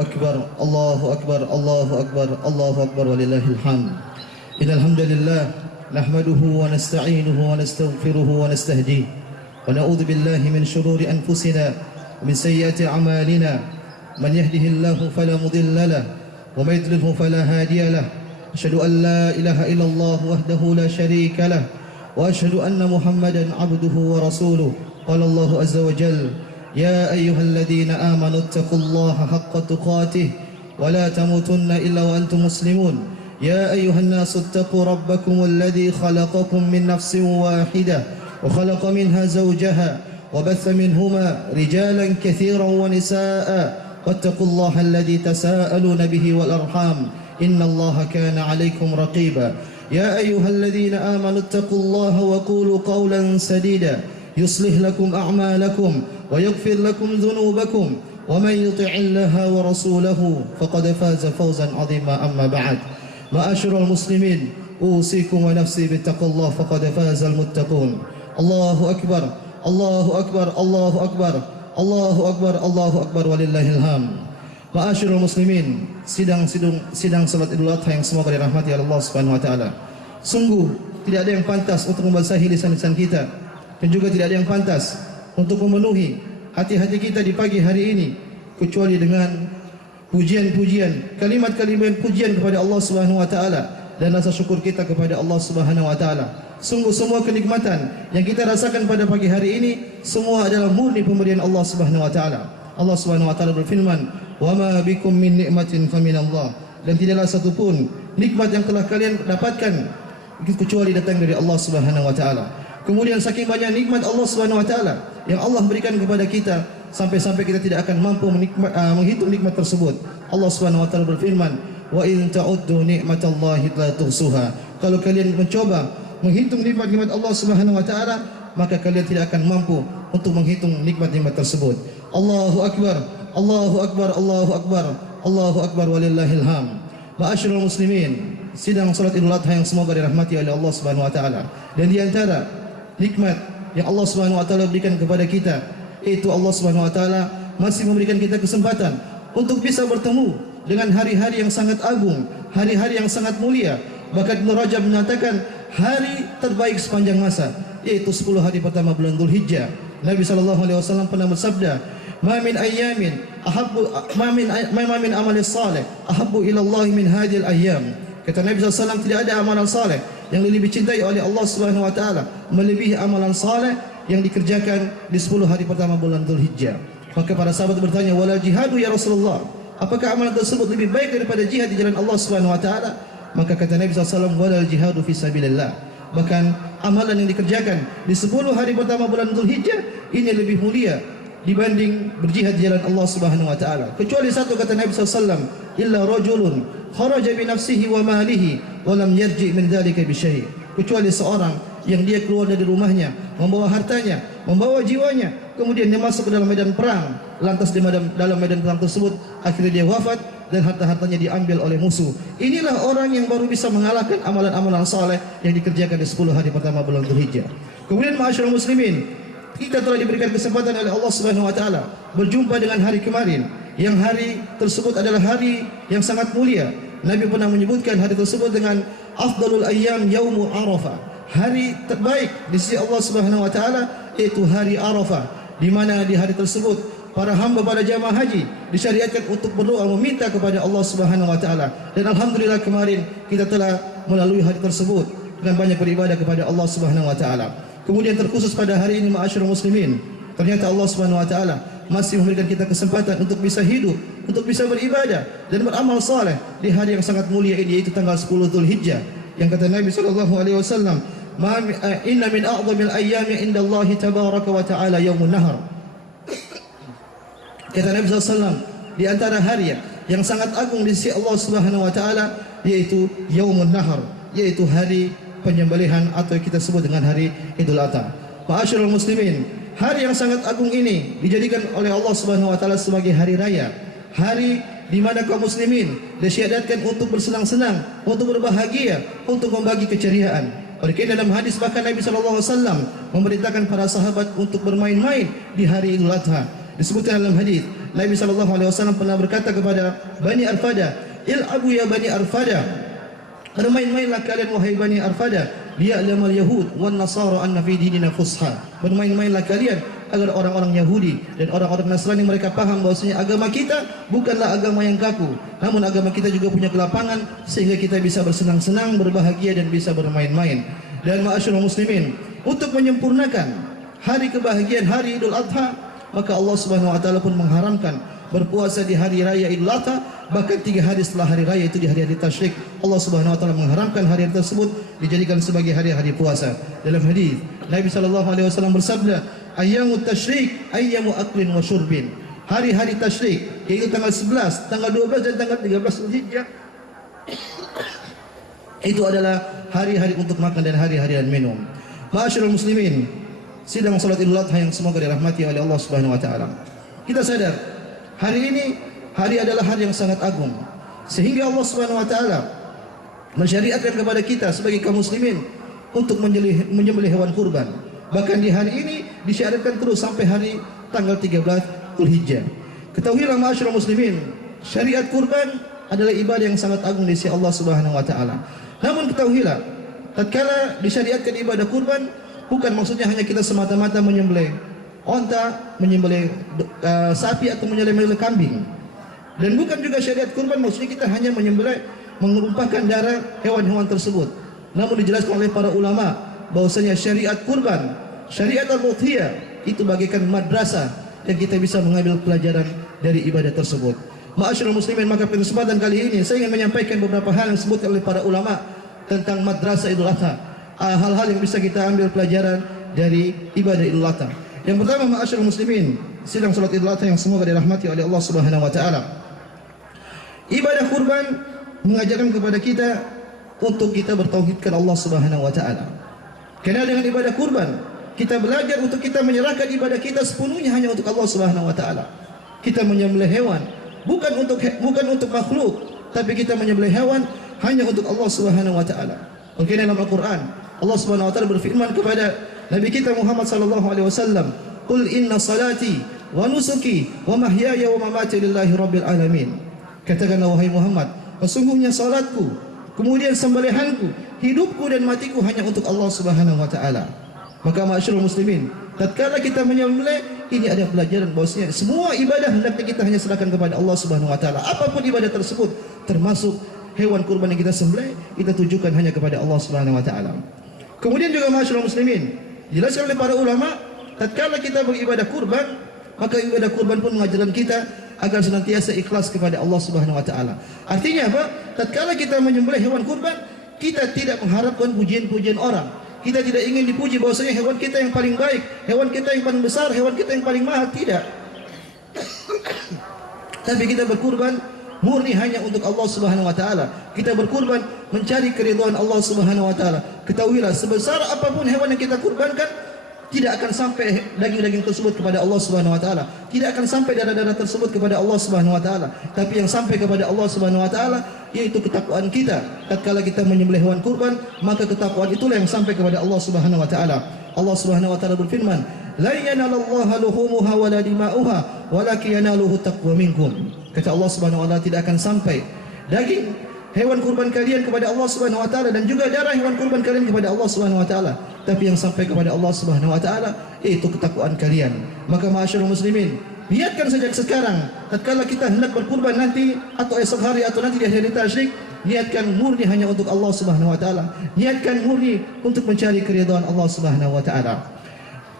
أكبر الله أكبر الله أكبر الله أكبر ولله الحمد. إن الحمد لله نحمده ونستعينه ونستغفره ونستهديه ونعوذ بالله من شرور أنفسنا ومن سيئات أعمالنا. من يهده الله فلا مضل له ومن يضلله فلا هادي له. أشهد أن لا إله إلا الله وحده لا شريك له وأشهد أن محمدا عبده ورسوله. قال الله عز وجل: يا أيها الذين آمنوا اتقوا الله حق تقاته ولا تموتن إلا وأنتم مسلمون. يا أيها الناس اتقوا ربكم الذي خلقكم من نفس واحدة وخلق منها زوجها وبث منهما رجالا كثيرا ونساء واتقوا الله الذي تساءلون به والأرحام إن الله كان عليكم رقيبا. يا أيها الذين آمنوا اتقوا الله وقولوا قولا سديدا يصلح لكم أعمالكم ويغفر لكم ذنوبكم ومن يطع الله ورسوله فقد فاز فوزا عظيما. أما بعد، معاشر المسلمين، أوصيكم ونفسي بتقوى الله فقد فاز المتقون. الله أكبر الله أكبر الله أكبر الله أكبر الله أكبر walillahil hamd. Ma'asyiral muslimin, sidang salat Idul Adha yang semoga dirahmati Allah Subhanahu wa taala. Sungguh tidak ada yang pantas untuk membasahi lisan-lisan kita, dan juga tidak ada yang pantas untuk memenuhi hati-hati kita di pagi hari ini kecuali dengan pujian-pujian, kalimat-kalimat pujian kepada Allah Subhanahu wa taala dan rasa syukur kita kepada Allah Subhanahu wa taala. Sungguh semua kenikmatan yang kita rasakan pada pagi hari ini semua adalah murni pemberian Allah Subhanahu wa taala. Allah Subhanahu wa taala berfirman, "Wa ma bikum min ni'matin faminallah." Dan tidaklah satu pun nikmat yang telah kalian dapatkan kecuali datang dari Allah Subhanahu wa taala. Kemudian saking banyak nikmat Allah Subhanahu wa taala yang Allah berikan kepada kita sampai-sampai kita tidak akan mampu menghitung nikmat tersebut. Allah Subhanahu wa taala berfirman, "Wa in ta'uddu ni'matallahi la tuhsuha." Kalau kalian mencoba menghitung nikmat-nikmat Allah Subhanahu wa taala, maka kalian tidak akan mampu untuk menghitung nikmat-nikmat tersebut. Allahu akbar, Allahu akbar, Allahu akbar, Allahu akbar walillahil hamd. Ma'asyiral muslimin, sidang salat Idul Adha yang semoga dirahmati oleh Allah Subhanahu wa taala. Dan di antara nikmat yang Allah Subhanahu wa taala berikan kepada kita, yaitu Allah Subhanahu wa taala masih memberikan kita kesempatan untuk bisa bertemu dengan hari-hari yang sangat agung, hari-hari yang sangat mulia. Bahkan Ibnu Rajab menyatakan hari terbaik sepanjang masa, yaitu 10 hari pertama bulan Dzulhijjah. Nabi sallallahu alaihi wasallam pernah bersabda, "Ma min ayyamin ahabbu ma min amalis salih ahabbu ila Allah min hadhil ayyam." Kata Nabi sallallahu alaihi wasallam, tidak ada amalan saleh yang lebih dicintai oleh Allah Subhanahu wa taala melebihi amalan saleh yang dikerjakan di 10 hari pertama bulan Dzulhijjah. Maka para sahabat bertanya, "Wala jihadu ya Rasulullah?" Apakah amalan tersebut lebih baik daripada jihad di jalan Allah Subhanahu wa taala? Maka kata Nabi sallallahu alaihi wasallam, "Walal jihadu fi sabilillah." Bahkan amalan yang dikerjakan di 10 hari pertama bulan Dzulhijjah ini lebih mulia dibanding berjihad di jalan Allah Subhanahu wa taala. Kecuali satu, kata Nabi sallallahu alaihi wasallam, "Illa rajulun kharaja bi nafsihi wa malihi wa lam yarji min dzalika bi syai'." Kecuali seorang yang dia keluar dari rumahnya, membawa hartanya, membawa jiwanya, kemudian dia masuk ke dalam medan perang. Lantas di dalam medan perang tersebut akhirnya dia wafat dan harta-hartanya diambil oleh musuh. Inilah orang yang baru bisa mengalahkan amalan-amalan saleh yang dikerjakan di 10 hari pertama bulan Dzulhijjah. Kemudian ma'asyiral muslimin, kita telah diberikan kesempatan oleh Allah Subhanahu wa taala berjumpa dengan hari kemarin, yang hari tersebut adalah hari yang sangat mulia. Nabi pernah menyebutkan hari tersebut dengan afdalul ayyam yaumu Arafah. Hari terbaik di sisi Allah Subhanahu wa taala yaitu hari Arafah, di mana di hari tersebut para hamba pada jamaah haji disyariatkan untuk berdoa meminta kepada Allah Subhanahu wa taala. Dan alhamdulillah kemarin kita telah melalui hari tersebut dengan banyak beribadah kepada Allah Subhanahu wa taala. Kemudian terkhusus pada hari ini ma'asyiral muslimin, ternyata Allah Subhanahu wa taala masih memberikan kita kesempatan untuk bisa hidup, untuk bisa beribadah dan beramal saleh di hari yang sangat mulia ini, yaitu tanggal 10 Dzulhijjah. Yang kata Nabi sallallahu alaihi wasallam, "Inna min a'dhamil ayyami 'inda Allah tabaraka wa ta'ala yaumun nahar." Kata Nabi sallallahu alaihi wasallam, di antara hari yang sangat agung di sisi Allah Subhanahu wa taala yaitu yaumun nahar, yaitu hari penyembelihan atau kita sebut dengan hari Idul Adha. Ma'asyiral muslimin, hari yang sangat agung ini dijadikan oleh Allah Subhanahu wa taala sebagai hari raya, hari di mana kaum muslimin disyaratkan untuk bersenang-senang, untuk berbahagia, untuk membagi keceriaan. Oleh karena dalam hadis bahkan Nabi sallallahu alaihi wasallam memerintahkan para sahabat untuk bermain-main di hari Idul Adha. Disebutkan dalam hadis, Nabi SAW pernah berkata kepada Bani Arfada, il'abu ya Bani Arfada, bermain-mainlah kalian wahai Bani Arfada, liya'lamal yahud wan nasara anna fi dinina fusha. Bermain-mainlah kalian agar orang-orang Yahudi dan orang-orang Nasrani mereka paham bahwasanya agama kita bukanlah agama yang kaku, namun agama kita juga punya kelapangan sehingga kita bisa bersenang-senang, berbahagia dan bisa bermain-main. Dan ma'asyiral muslimin, untuk menyempurnakan hari kebahagiaan hari Idul Adha, maka Allah Subhanahu wa taala pun mengharamkan berpuasa di hari raya Idul Adha, bahkan 3 hari setelah hari raya itu di hari-hari tasyrik. Allah Subhanahu wa taala mengharamkan hari tersebut dijadikan sebagai hari-hari puasa. Dalam hadis Nabi sallallahu alaihi wasallam bersabda, ayyamut tasyrik ayyamu aklin wa syurbin. Hari-hari tasyrik yaitu tanggal 11, tanggal 12 dan tanggal 13 Zulhijjah itu adalah hari-hari untuk makan dan hari-hari dan minum. Ma'asyiral muslimin, sidang salat Idul Adha yang semoga dirahmati oleh Allah Subhanahu wa taala. Kita sadar hari ini hari adalah hari yang sangat agung, sehingga Allah Subhanahu wa taala mensyariatkan kepada kita sebagai kaum muslimin untuk menyembelih hewan kurban. Bahkan di hari ini disyaratkan terus sampai hari tanggal 13 Zulhijjah. Ketahuilah ma'asyiral muslimin, syariat kurban adalah ibadah yang sangat agung di sisi Allah Subhanahu wa taala. Namun ketahuilah, tatkala disyariatkan ibadah kurban, bukan maksudnya hanya kita semata-mata menyembelih onta, menyembelih sapi atau menyembelih kambing. Dan bukan juga syariat kurban maksudnya kita hanya menyembelih, menumpahkan darah hewan-hewan tersebut. Namun dijelaskan oleh para ulama bahwasanya syariat kurban, syariat al-udhiyah itu bagaikan madrasah yang kita bisa mengambil pelajaran dari ibadah tersebut. Ma'asyiral muslimin, maka pada kesempatan kali ini saya ingin menyampaikan beberapa hal yang disebutkan oleh para ulama tentang madrasah Idul Adha, hal-hal yang bisa kita ambil pelajaran dari ibadah Idul Adha. Yang pertama, ma'asyiral muslimin, sidang salat Idul Adha yang semoga dirahmati oleh Allah Subhanahu wa taala, ibadah kurban mengajarkan kepada kita untuk kita bertauhidkan Allah Subhanahu wa taala. Karena dengan ibadah kurban kita belajar untuk kita menyerahkan ibadah kita sepenuhnya hanya untuk Allah Subhanahu wa taala. Kita menyembelih hewan bukan untuk makhluk, tapi kita menyembelih hewan hanya untuk Allah Subhanahu wa taala. Mungkin dalam Al-Qur'an Allah Subhanahu wa taala berfirman kepada Nabi kita Muhammad sallallahu alaihi wasallam, "Qul inna salati wa nusuki wa mahyaya wa mamati lillahi rabbil alamin." Katakanlah wahai Muhammad, sesungguhnya salatku, kemudian sembelihanku, hidupku dan matiku hanya untuk Allah Subhanahu wa taala. Maka ma'asyiral muslimin, tatkala kita menyembelih, ini ada pelajaran bahwasanya semua ibadah hendaknya kita hanya serahkan kepada Allah Subhanahu wa taala. Apapun ibadah tersebut, termasuk hewan kurban yang kita sembelih, kita tujukan hanya kepada Allah Subhanahu wa taala. Kemudian juga ma'asyiral muslimin, dijelaskan oleh para ulama, tatkala kita beribadah kurban, maka ibadah kurban pun mengajarkan kita agar senantiasa ikhlas kepada Allah Subhanahu wa taala. Artinya apa? Tatkala kita menyembelih hewan kurban, kita tidak mengharapkan pujian-pujian orang. Kita tidak ingin dipuji bahwasanya hewan kita yang paling baik, hewan kita yang paling besar, hewan kita yang paling mahal, tidak. Tapi kita berkurban murni hanya untuk Allah Subhanahu wa taala. Kita berkurban mencari keridhaan Allah Subhanahu wa taala. Ketahuilah, sebesar apapun hewan yang kita kurbankan, tidak akan sampai daging-daging tersebut kepada Allah Subhanahu wa taala. Tidak akan sampai darah-darah tersebut kepada Allah Subhanahu wa taala. Tapi yang sampai kepada Allah Subhanahu wa taala yaitu ketakwaan kita. Tatkala kita menyembelih hewan kurban, maka ketakwaan itulah yang sampai kepada Allah Subhanahu wa taala. Allah Subhanahu wa taala berfirman, "La yanalallaha luhumuha wala dima'uha, walakin yanaluhu taqwa minkum." Kata Allah Subhanahu wa taala, tidak akan sampai daging hewan kurban kalian kepada Allah Subhanahu wa taala dan juga darah hewan kurban kalian kepada Allah Subhanahu wa taala, tapi yang sampai kepada Allah Subhanahu wa taala yaitu ketakwaan kalian. Maka ma'asyiral muslimin, niatkan sejak sekarang tatkala kita hendak berkurban nanti atau esok hari atau nanti di hari tasyrik, niatkan murni hanya untuk Allah Subhanahu wa taala. Niatkan murni untuk mencari keridhaan Allah Subhanahu wa taala.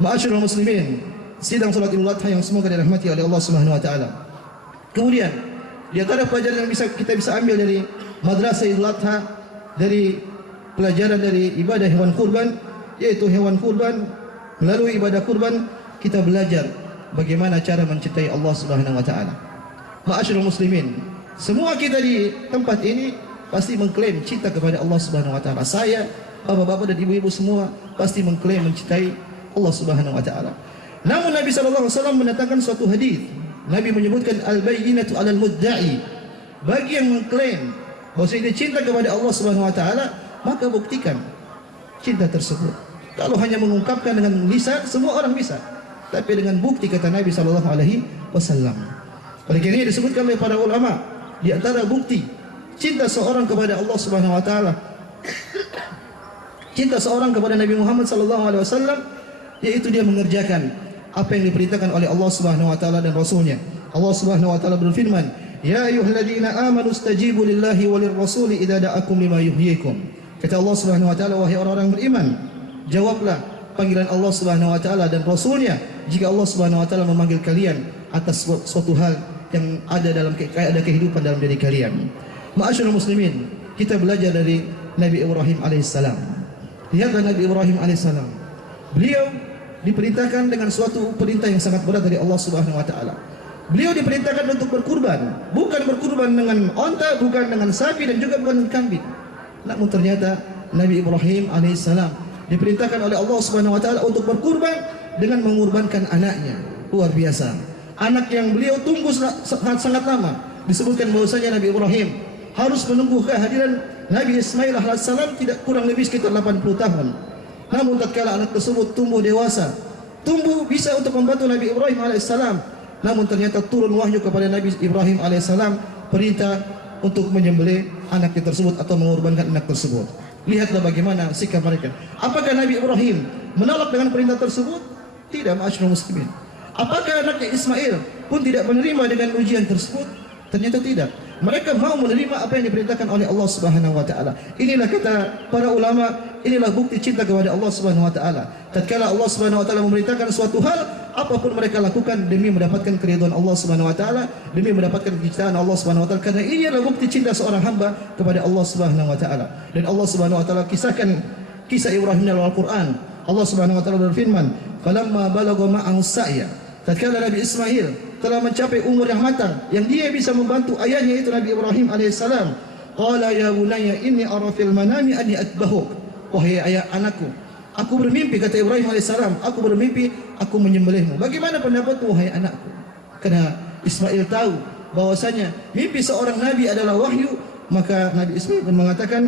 Ma'asyiral muslimin, sidang salat Idul Adha yang semoga dirahmati oleh Allah Subhanahu wa taala. Kemudian, di antara pelajaran yang kita bisa ambil dari madrasah Idul Adha, dari pelajaran dari ibadah hewan kurban, yaitu hewan kurban, melalui ibadah kurban kita belajar bagaimana cara mencintai Allah Subhanahu wa taala. Ma'asyiral muslimin, semua kita di tempat ini pasti mengklaim cinta kepada Allah Subhanahu wa taala. Saya, bapak-bapak dan ibu-ibu semua pasti mengklaim mencintai Allah Subhanahu wa taala. Namun Nabi sallallahu alaihi wasallam mendatangkan suatu hadis. Nabi menyebutkan al-bayyinatu 'alal mudda'i. Bagi yang mengklaim bahwa dia cinta kepada Allah Subhanahu wa taala, maka buktikan cinta tersebut. Kalau hanya mengungkapkan dengan lisan, semua orang bisa. Tapi dengan bukti, kata Nabi sallallahu alaihi wasallam. Oleh karena disebutkan oleh para ulama, di antara bukti cinta seorang kepada Allah Subhanahu wa taala, cinta seorang kepada Nabi Muhammad sallallahu alaihi wasallam, yaitu dia mengerjakan apa yang diperintahkan oleh Allah Subhanahu wa taala dan Rasulnya. Allah Subhanahu wa taala berfirman, "Ya ayyuhalladzina amanu istajibu lillahi walir rasuli idza da'akum lima yuhyikum." Kata Allah Subhanahu wa taala, wahai orang-orang beriman, jawablah panggilan Allah Subhanahu wa taala dan Rasulnya jika Allah Subhanahu wa taala memanggil kalian atas suatu hal yang ada kehidupan dalam diri kalian. Ma'asyiral muslimin, kita belajar dari Nabi Ibrahim alaihissalam. Lihatlah Nabi Ibrahim alaihissalam. Beliau diperintahkan dengan suatu perintah yang sangat berat dari Allah Subhanahu wa taala. Beliau diperintahkan untuk berkurban, bukan berkurban dengan onta, bukan dengan sapi dan juga bukan dengan kambing. Namun ternyata Nabi Ibrahim alaihissalam diperintahkan oleh Allah Subhanahu wa taala untuk berkurban dengan mengorbankan anaknya. Luar biasa. Anak yang beliau tunggu sangat lama. Disebutkan bahwasanya Nabi Ibrahim harus menunggu kehadiran Nabi Ismail alaihissalam tidak kurang lebih sekitar 80 tahun. Namun tatkala anak tersebut tumbuh dewasa, tumbuh bisa untuk membantu Nabi Ibrahim alaihissalam, namun ternyata turun wahyu kepada Nabi Ibrahim alaihissalam perintah untuk menyembelih anaknya tersebut atau mengorbankan anak tersebut. Lihatlah bagaimana sikap mereka. Apakah Nabi Ibrahim menolak dengan perintah tersebut? Tidak, ma'asyiral muslimin. Apakah anaknya Ismail pun tidak menerima dengan ujian tersebut? Ternyata tidak. Mereka mau menerima apa yang diperintahkan oleh Allah Subhanahu wa taala. Inilah kata para ulama, inilah bukti cinta kepada Allah Subhanahu wa taala. Tatkala Allah Subhanahu wa taala memerintahkan suatu hal, apapun mereka lakukan demi mendapatkan keridhaan Allah Subhanahu wa taala, demi mendapatkan kecintaan Allah Subhanahu wa taala. Karena ini adalah bukti cinta seorang hamba kepada Allah Subhanahu wa taala. Dan Allah Subhanahu wa taala kisahkan kisah Ibrahim dalam Al-Qur'an. Allah Subhanahu wa taala berfirman, "Falamma balagha ma'ahu sa'ya." Tatkala Nabi Ismail telah mencapai umur yang matang, yang dia bisa membantu ayahnya itu Nabi Ibrahim alaihissalam, qala ya bunayya inni ara fil manami anni atbahuk. Wahai ayah anakku, aku bermimpi, kata Ibrahim alaihissalam, aku bermimpi aku menyembelihmu. Bagaimana pendapatmu wahai anakku? Karena Ismail tahu bahwasanya mimpi seorang nabi adalah wahyu, maka Nabi Ismail pun mengatakan,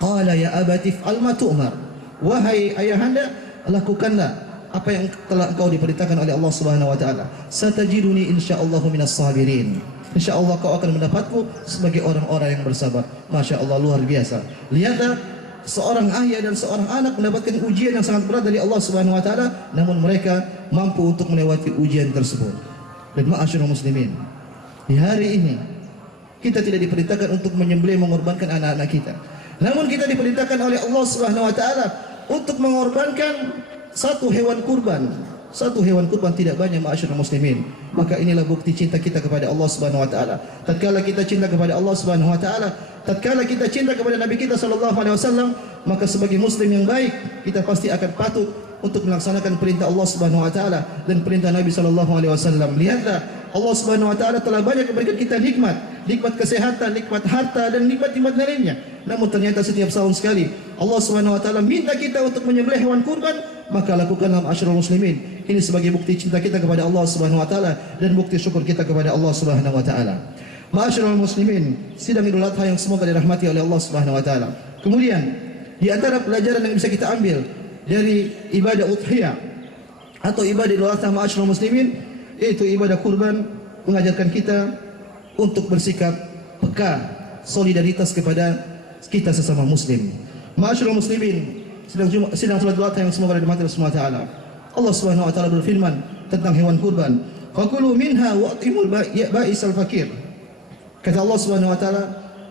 qala ya abati fa'al ma tu'mar. Wahai ayahanda, lakukanlah apa yang telah engkau diperintahkan oleh Allah Subhanahu wa taala. Satajiduni insyaallahu minas sabirin. Insyaallah kau akan mendapatku sebagai orang-orang yang bersabar. Masya-Allah, luar biasa. Lihatlah seorang ayah dan seorang anak mendapatkan ujian yang sangat berat dari Allah Subhanahu wa taala, namun mereka mampu untuk melewati ujian tersebut. Dan ma'asyiral muslimin, di hari ini kita tidak diperintahkan untuk menyembelih, mengorbankan anak-anak kita. Namun kita diperintahkan oleh Allah Subhanahu wa taala untuk mengorbankan satu hewan kurban. Satu hewan kurban tidak banyak, ma'asyiral muslimin. Maka inilah bukti cinta kita kepada Allah Subhanahu wa taala. Tatkala kita cinta kepada Allah Subhanahu wa taala, tatkala kita cinta kepada Nabi kita sallallahu alaihi wasallam, maka sebagai muslim yang baik kita pasti akan patut untuk melaksanakan perintah Allah Subhanahu wa taala dan perintah Nabi sallallahu alaihi wasallam. Lihatlah, Allah Subhanahu wa taala telah banyak memberikan kita nikmat, nikmat kesehatan, nikmat harta dan nikmat-nikmat lainnya. Namun ternyata setiap tahun sekali Allah Subhanahu wa taala minta kita untuk menyembelih hewan kurban, maka lakukanlah ma'asyiral muslimin. Ini sebagai bukti cinta kita kepada Allah Subhanahu wa taala dan bukti syukur kita kepada Allah Subhanahu wa taala. Ma'asyiral muslimin, sidang Idul Adha yang semoga dirahmati oleh Allah Subhanahu wa taala. Kemudian di antara pelajaran yang bisa kita ambil dari ibadah udhiyah atau ibadah Idul Adha, ma'asyiral muslimin, yaitu ibadah kurban, mengajarkan kita untuk bersikap peka, solidaritas kepada kita sesama muslim. Ma'asyiral muslimin, sidang salat Idul Adha yang semoga dirahmati Allah Subhanahu wa taala. Allah Subhanahu wa taala berfirman tentang hewan kurban, "Fakulu minha wa atimul ba'isal fakir." Kata Allah Subhanahu wa taala,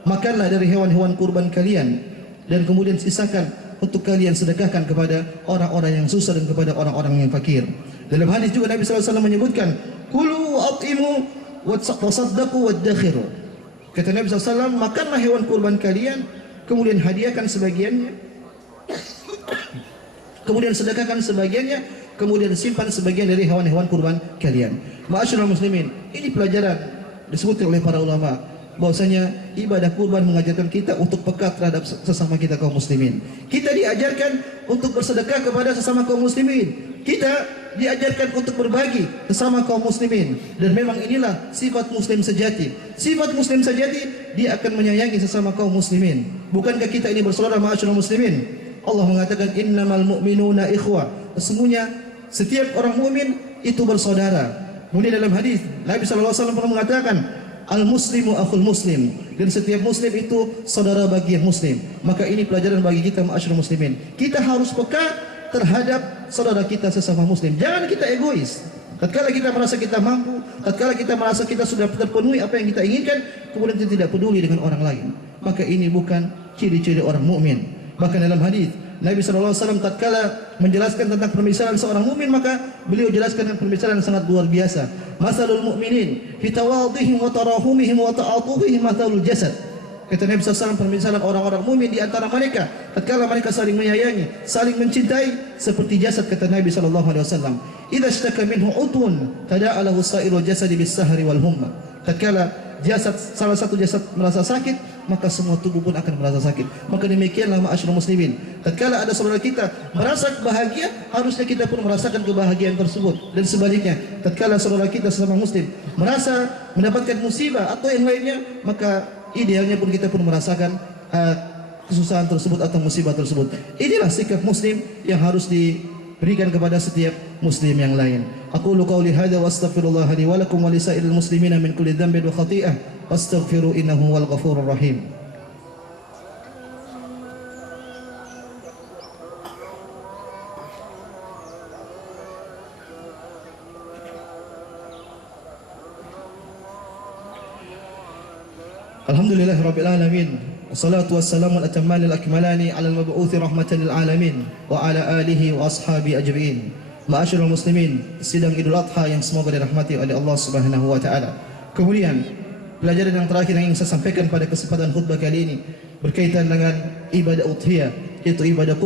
makanlah dari hewan-hewan kurban kalian dan kemudian sisakan untuk kalian sedekahkan kepada orang-orang yang susah dan kepada orang-orang yang fakir. Dalam hadis juga Nabi sallallahu alaihi wasallam menyebutkan, "Kulu wa atimu wa tasaddaqu wadakhiru." Kata Nabi sallallahu alaihi wasallam, makanlah hewan kurban kalian, kemudian hadiahkan sebagiannya, kemudian sedekahkan sebagiannya, kemudian simpan sebagian dari hewan-hewan kurban kalian. Ma'asyiral muslimin, ini pelajaran disebutkan oleh para ulama bahwasanya ibadah kurban mengajarkan kita untuk peka terhadap sesama kita kaum muslimin. Kita diajarkan untuk bersedekah kepada sesama kaum muslimin. Kita diajarkan untuk berbagi sesama kaum muslimin. Dan memang inilah sifat muslim sejati. Sifat muslim sejati, dia akan menyayangi sesama kaum muslimin. Bukankah kita ini bersaudara, ma'asyiral muslimin? Allah mengatakan innamal mu'minuna ikhwah. Sesungguhnya setiap orang mukmin itu bersaudara. Kemudian dalam hadis Nabi SAW pernah mengatakan, al-muslimu akhul muslim, dan setiap muslim itu saudara bagi yang muslim. Maka ini pelajaran bagi kita ma'asyiral muslimin. Kita harus peka terhadap saudara kita sesama muslim. Jangan kita egois. Tatkala kita merasa kita mampu, tatkala kita merasa kita sudah terpenuhi apa yang kita inginkan, kemudian kita tidak peduli dengan orang lain, maka ini bukan ciri-ciri orang mukmin. Bahkan dalam hadis Nabi SAW tatkala menjelaskan tentang permisalan seorang mukmin, maka beliau jelaskan dengan permisalan yang sangat luar biasa. Masalul mu'minin fi tawadhihim wa tarahumihim wa ta'atufihim mathalul jasad. Kata Nabi SAW, permisalan orang-orang mukmin di antara mereka tatkala mereka saling menyayangi, saling mencintai, seperti jasad, kata Nabi SAW. Idza ishtaka minhu udwun tada'a lahu sairul jasadi bis-sahri wal humma. Tatkala jasad, salah satu jasad merasa sakit, maka semua tubuh pun akan merasa sakit. Maka demikianlah ma'asyiral muslimin, tatkala ada saudara kita merasa bahagia, harusnya kita pun merasakan kebahagiaan tersebut. Dan sebaliknya, tatkala saudara kita sesama muslim merasa mendapatkan musibah atau yang lainnya, maka idealnya pun kita pun merasakan kesusahan tersebut atau musibah tersebut. Inilah sikap muslim yang harus diberikan kepada setiap muslim yang lain. Aqulu qawli hadza wa astaghfirullah li wa lakum wa lisairil muslimina min kulli dhanbin wa khati'ah wastaghfiru innahu wal ghafurur rahim. Alhamdulillah rabbil alamin. Wassalatu wassalamu ala atammanil akmalani ala al-mab'uthi rahmatan lil alamin wa ala alihi wa ashabi ajma'in. Ma'asyiral muslimin, sidang Idul Adha yang semoga dirahmati oleh Allah Subhanahu wa taala. Kemudian pelajaran yang terakhir yang ingin saya sampaikan pada kesempatan khutbah kali ini berkaitan dengan ibadah udhiyah, yaitu ibadah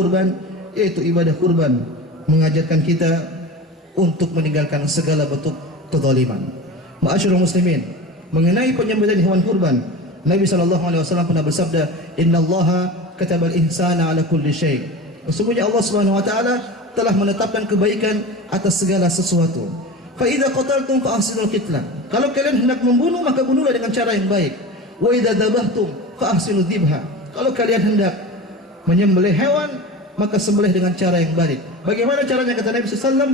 kurban, mengajarkan kita untuk meninggalkan segala bentuk kezaliman. Ma'asyiral muslimin, mengenai penyembelihan hewan kurban, Nabi SAW pernah bersabda, Innallaha katabal ihsana ala kulli syai'. Sesungguhnya Allah Subhanahu wa taala telah menetapkan kebaikan atas segala sesuatu. Fa idza qataltum fa ahsinul qitlah. Kalau kalian hendak membunuh, maka bunuhlah dengan cara yang baik. Wa idza dzabhtum fa ahsinudz dzibha. Kalau kalian hendak menyembelih hewan, maka sembelih dengan cara yang baik. Bagaimana caranya, kata Nabi sallallahu alaihi wasallam,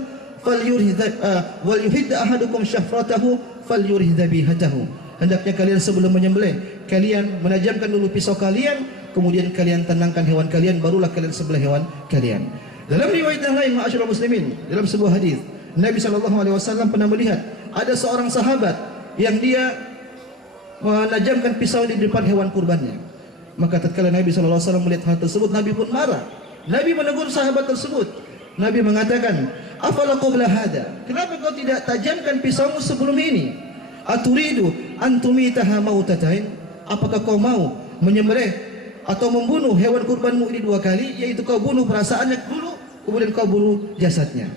wal yuhid ahadukum syafratahu falyurih dzabihatahu. Hendaknya kalian sebelum menyembelih, kalian menajamkan dulu pisau kalian, kemudian kalian tenangkan hewan kalian, barulah kalian sembelih hewan kalian. Dalam riwayat yang lain, ma'asyiral muslimin, dalam sebuah hadis, Nabi SAW pernah melihat ada seorang sahabat yang dia menajamkan pisau di depan hewan kurbannya. Maka tatkala Nabi SAW melihat hal tersebut, Nabi pun marah. Nabi menegur sahabat tersebut. Nabi mengatakan, afala qabla hada, kenapa kau tidak tajamkan pisaumu sebelum ini? Aturidu antumitaha mautatain, apakah kau mau menyembelih atau membunuh hewan kurbanmu ini dua kali, yaitu kau bunuh perasaannya dulu, kemudian kau bunuh jasadnya.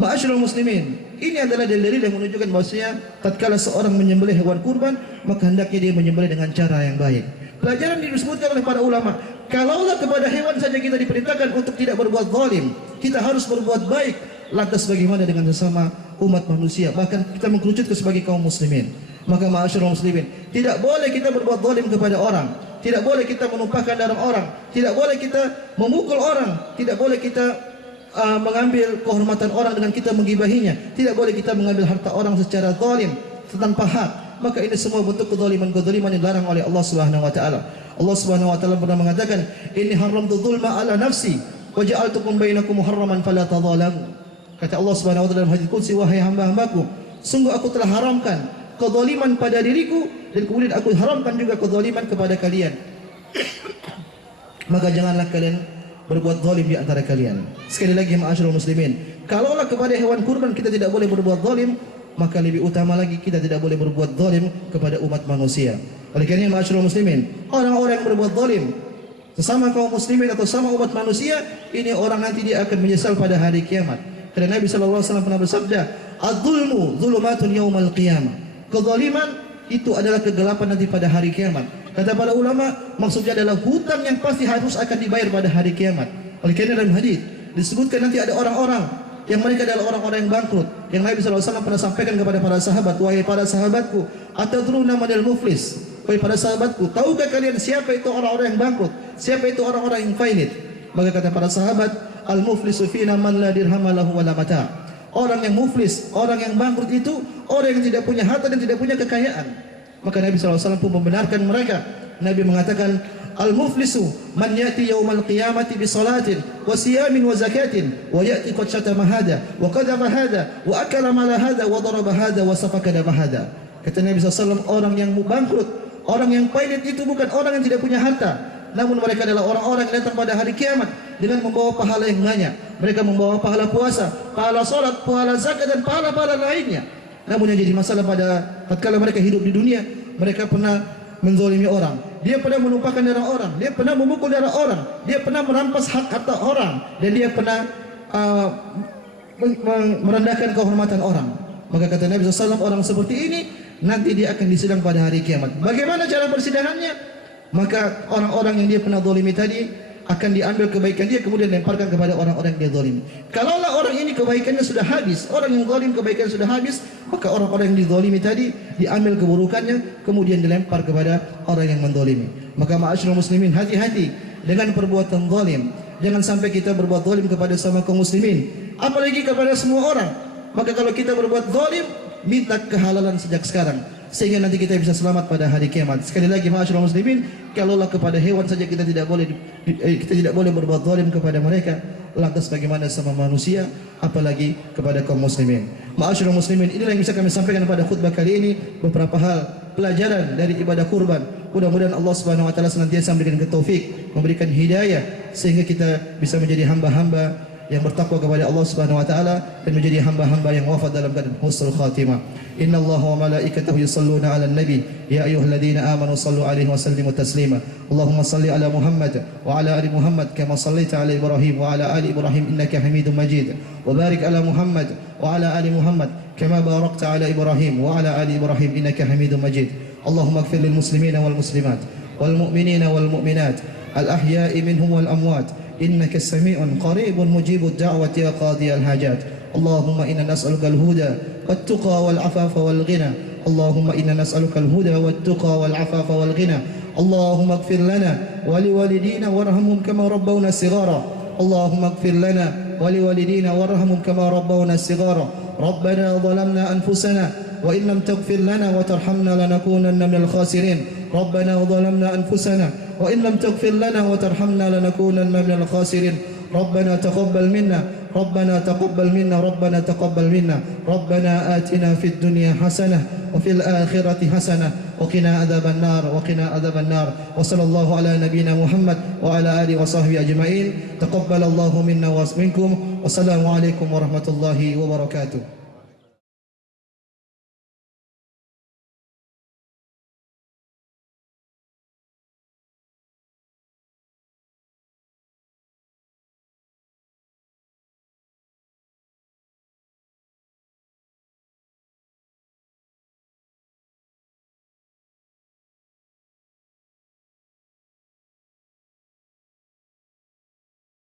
Ma'asyiral muslimin, ini adalah dalil yang menunjukkan bahwasanya tatkala seorang menyembelih hewan kurban, maka hendaknya dia menyembelih dengan cara yang baik. Pelajaran disebutkan oleh para ulama, kalaulah kepada hewan saja kita diperintahkan untuk tidak berbuat zalim, kita harus berbuat baik, lantas bagaimana dengan sesama umat manusia, bahkan kita mengkerucut ke sebagai kaum muslimin. Maka ma'asyiral muslimin, tidak boleh kita berbuat zalim kepada orang, tidak boleh kita menumpahkan darah orang, tidak boleh kita memukul orang, tidak boleh kita mengambil kehormatan orang dengan kita menggibahinya, tidak boleh kita mengambil harta orang secara zalim tanpa hak. Maka ini semua bentuk kezaliman yang dilarang oleh Allah Subhanahu wa taala. Allah Subhanahu wa taala pernah mengatakan, inni haramtu dzulma ala nafsi wa ja'altukum bainakum muharraman fala tadzalamu. Kata Allah Subhanahu wa taala dalam hadits qudsi, wahai hamba-hambaku, sungguh aku telah haramkan kezaliman pada diriku, dan kemudian aku haramkan juga kezaliman kepada kalian. Maka janganlah kalian berbuat zalim di antara kalian. Sekali lagi ma'asyiral muslimin, kalaulah kepada hewan kurban kita tidak boleh berbuat zalim, maka lebih utama lagi kita tidak boleh berbuat zalim kepada umat manusia. Oleh karena ma'asyiral muslimin, orang-orang yang berbuat zalim sesama kaum muslimin atau sama umat manusia, ini orang nanti dia akan menyesal pada hari kiamat. Karena Nabi SAW pernah bersabda, "Adz-dzulmu dzulumatun yaumal qiyamah." Kezaliman itu adalah kegelapan nanti pada hari kiamat. Kata para ulama, maksudnya adalah hutang yang pasti harus akan dibayar pada hari kiamat. Oleh karena dalam hadis disebutkan nanti ada orang-orang yang mereka adalah orang-orang yang bangkrut. Yang Nabi SAW pernah sampaikan kepada para sahabat, wahai para sahabatku, atadruna manil muflis? Wahai para sahabatku, tahukah kalian siapa itu orang-orang yang bangkrut? Siapa itu orang-orang yang failit? Maka kata para sahabat, al-muflisu fina man la dirhama lahu wala mata'. Orang yang muflis, orang yang bangkrut itu orang yang tidak punya harta dan tidak punya kekayaan. Maka Nabi SAW pun membenarkan mereka. Nabi mengatakan, al-muflisu man ya'ti yawmal qiyamati bi salatin wa siyamin wa zakatin wa ya'ti qad syatama hada wa qadama hada wa akala mala hada wa daraba hada wa safaka dama hada. Kata Nabi SAW, orang yang bangkrut, orang yang pailit itu bukan orang yang tidak punya harta, namun mereka adalah orang-orang yang datang pada hari kiamat dengan membawa pahala yang banyak. Mereka membawa pahala puasa, pahala salat, pahala zakat dan pahala-pahala lainnya. Namun yang jadi masalah pada tatkala mereka hidup di dunia, mereka pernah menzalimi orang, dia pernah menumpahkan darah orang, dia pernah memukul darah orang, dia pernah merampas hak harta orang, dan dia pernah merendahkan kehormatan orang. Maka kata Nabi SAW, orang seperti ini nanti dia akan disidang pada hari kiamat. Bagaimana cara persidangannya? Maka orang-orang yang dia pernah zalimi tadi akan diambil kebaikan dia, kemudian lemparkan kepada orang-orang yang dia zalimi. Kalaulah orang ini kebaikannya sudah habis, orang yang zalim kebaikan sudah habis, maka orang-orang yang dizalimi tadi diambil keburukannya, kemudian dilempar kepada orang yang menzalimi. Maka ma'asyiral muslimin, hati-hati dengan perbuatan zalim. Jangan sampai kita berbuat zalim kepada sama kaum muslimin, apalagi kepada semua orang. Maka kalau kita berbuat zalim, minta kehalalan sejak sekarang, sehingga nanti kita bisa selamat pada hari kiamat. Sekali lagi ma'asyiral muslimin, kalaulah kepada hewan saja kita tidak boleh berbuat zalim kepada mereka, lantas bagaimana sama manusia, apalagi kepada kaum muslimin. Ma'asyiral muslimin, inilah yang bisa kami sampaikan pada khutbah kali ini, beberapa hal pelajaran dari ibadah kurban. Mudah-mudahan Allah Subhanahu wa taala senantiasa memberikan taufik, memberikan hidayah, sehingga kita bisa menjadi hamba-hamba yang bertakwa kepada Allah Subhanahu wa taala dan menjadi hamba-hamba yang wafat dalam keadaan husnul khatimah. Innallaha wa malaikatahu yusalluna 'alan nabi ya ayyuhalladzina amanu sallu 'alaihi wa sallimu taslima. Allahumma salli 'ala Muhammad wa 'ala ali Muhammad kama shallaita 'ala Ibrahim wa 'ala ali Ibrahim innaka Hamidum Majid. Wa barik 'ala Muhammad wa 'ala ali Muhammad kama barakta 'ala Ibrahim wa 'ala ali Ibrahim innaka Hamidum Majid. Allahumma ighfir lil muslimina wal muslimat wal mu'minina wal mu'minat al ahya'i minhum wal amwat. إنك سميع قريب مجيب الدعوة يا قاضي الحاجات. اللهم إنا نسألك الهدى والتقى والعفاف والغنى. اللهم إنا نسألك الهدى والتقى والعفاف والغنى. اللهم اغفر لنا ولوالدينا وارحمهم كما ربونا صغارا. اللهم اغفر لنا ولوالدينا وارحمهم كما ربونا صغارا. ربنا ظلمنا أنفسنا وإن لم تغفر لنا وترحمنا لنكونن من الخاسرين. ربنا ظلمنا أنفسنا وإن لم تغفر لنا وترحمنا لنكونن من الخاسرين. ربنا تقبل منا ربنا تقبل منا ربنا تقبل منا. ربنا آتنا في الدنيا حسنة وفي الآخرة حسنة وقنا عذاب النار وقنا عذاب النار. وصلى الله على نبينا محمد وعلى آله وصحبه أجمعين. تقبل الله منا ومنكم. والسلام عليكم ورحمة الله وبركاته.